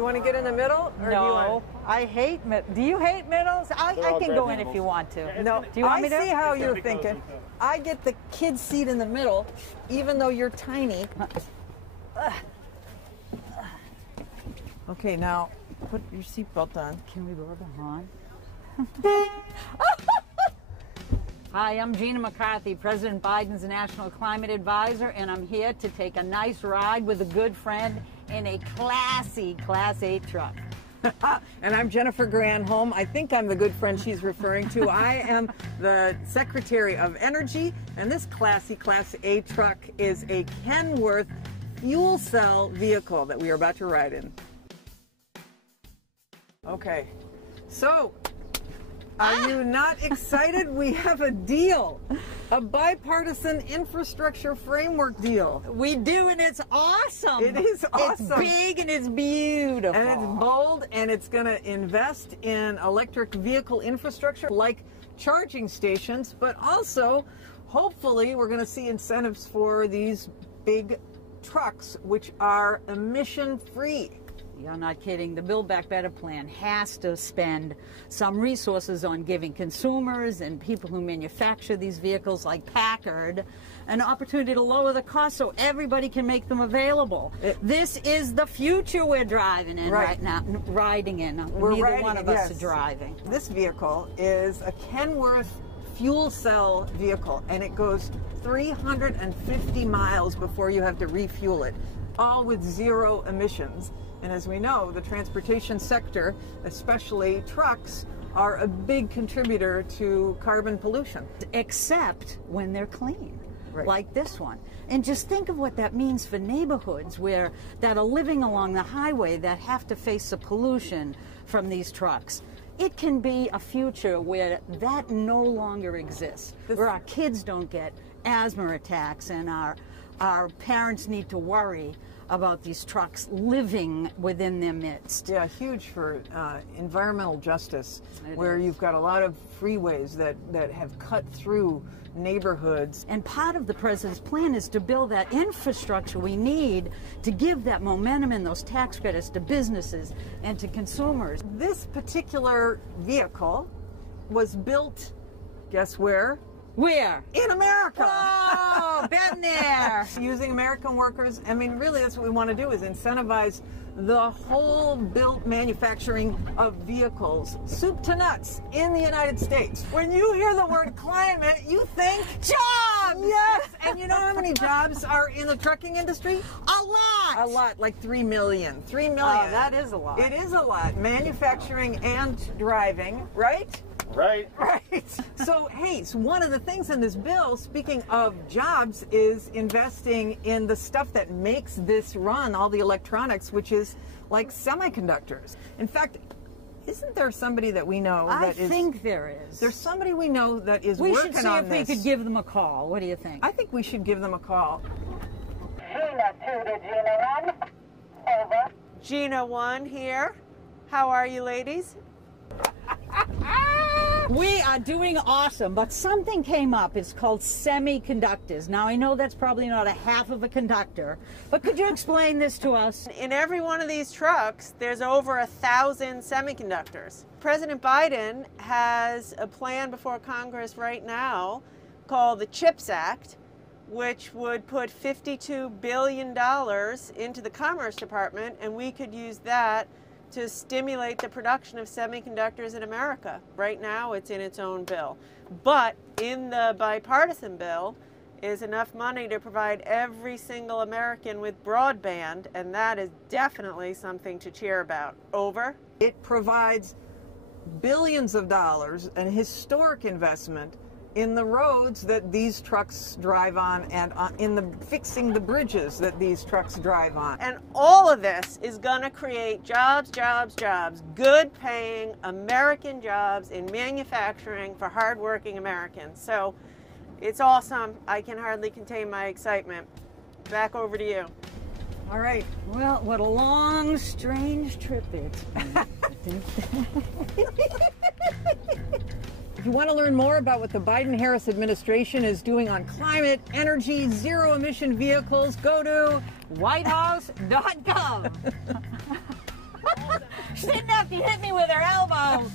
You want to get in the middle? Or No, I hate middles. Do you hate middles? I can go in if you want to. No, do you want me to? I see how you're thinking. I get the kid's seat in the middle, even though you're tiny. Okay, now put your seatbelt on. Can we lower the horn? Hi, I'm Gina McCarthy, President Biden's National Climate Advisor, and I'm here to take a nice ride with a good friend in a classy Class 8 truck. And I'm Jennifer Granholm. I think I'm the good friend she's referring to. I am the Secretary of Energy, and this classy Class 8 truck is a Kenworth fuel cell vehicle that we are about to ride in. Okay, so are you not excited? We have a deal, a bipartisan infrastructure framework deal. We do, and it's awesome. It is awesome. It's big and it's beautiful. And it's bold, and it's going to invest in electric vehicle infrastructure like charging stations, but also, hopefully, we're going to see incentives for these big trucks, which are emission-free. You're not kidding. The Build Back Better plan has to spend some resources on giving consumers and people who manufacture these vehicles like Packard an opportunity to lower the cost so everybody can make them available. This is the future we're driving in right now, riding in. Neither one of us are driving. This vehicle is a Kenworth fuel cell vehicle, and it goes 350 miles before you have to refuel it, all with zero emissions. And as we know, the transportation sector, especially trucks, are a big contributor to carbon pollution. Except when they're clean, like this one. And just think of what that means for neighborhoods that are living along the highway that have to face the pollution from these trucks. It can be a future where that no longer exists, where our kids don't get asthma attacks and our parents need to worry about these trucks living within their midst. Yeah, huge for environmental justice, where you've got a lot of freeways that have cut through neighborhoods. And part of the president's plan is to build that infrastructure we need to give that momentum and those tax credits to businesses and to consumers. This particular vehicle was built, guess where? Where? In America. Oh, been there. Using American workers. I mean, really, that's what we want to do, is incentivize the whole built manufacturing of vehicles, soup to nuts, in the United States. When you hear the word climate, you think jobs. Yes. And you know how many jobs are in the trucking industry? A lot. A lot, like 3 million. 3 million. Oh, that is a lot. It is a lot. Manufacturing and driving, right? Right. So, hey, one of the things in this bill, speaking of jobs, is investing in the stuff that makes this run, all the electronics, which is like semiconductors. In fact, isn't there somebody that we know that is... I think there is. There's somebody we know that is working on this. We should see if we could give them a call. What do you think? I think we should give them a call. Gina 2 to Gina 1. Over. Gina 1 here. How are you, ladies? We are doing awesome, but something came up. It's called semiconductors. Now, I know that's probably not a half of a conductor, but could you explain this to us? In every one of these trucks, there's over 1,000 semiconductors. President Biden has a plan before Congress right now called the CHIPS Act, which would put $52 billion into the Commerce Department, and we could use that to stimulate the production of semiconductors in America. Right now, it's in its own bill. But in the bipartisan bill is enough money to provide every single American with broadband, and that is definitely something to cheer about. Over. It provides billions of dollars, an historic investment in the roads that these trucks drive on, and in the fixing the bridges that these trucks drive on. And all of this is going to create jobs, jobs, jobs, good paying American jobs in manufacturing for hardworking Americans. So it's awesome. I can hardly contain my excitement. Back over to you. All right. Well, what a long, strange trip it's been. If you want to learn more about what the Biden-Harris administration is doing on climate, energy, zero-emission vehicles, go to whitehouse.gov. She didn't have to hit me with her elbow.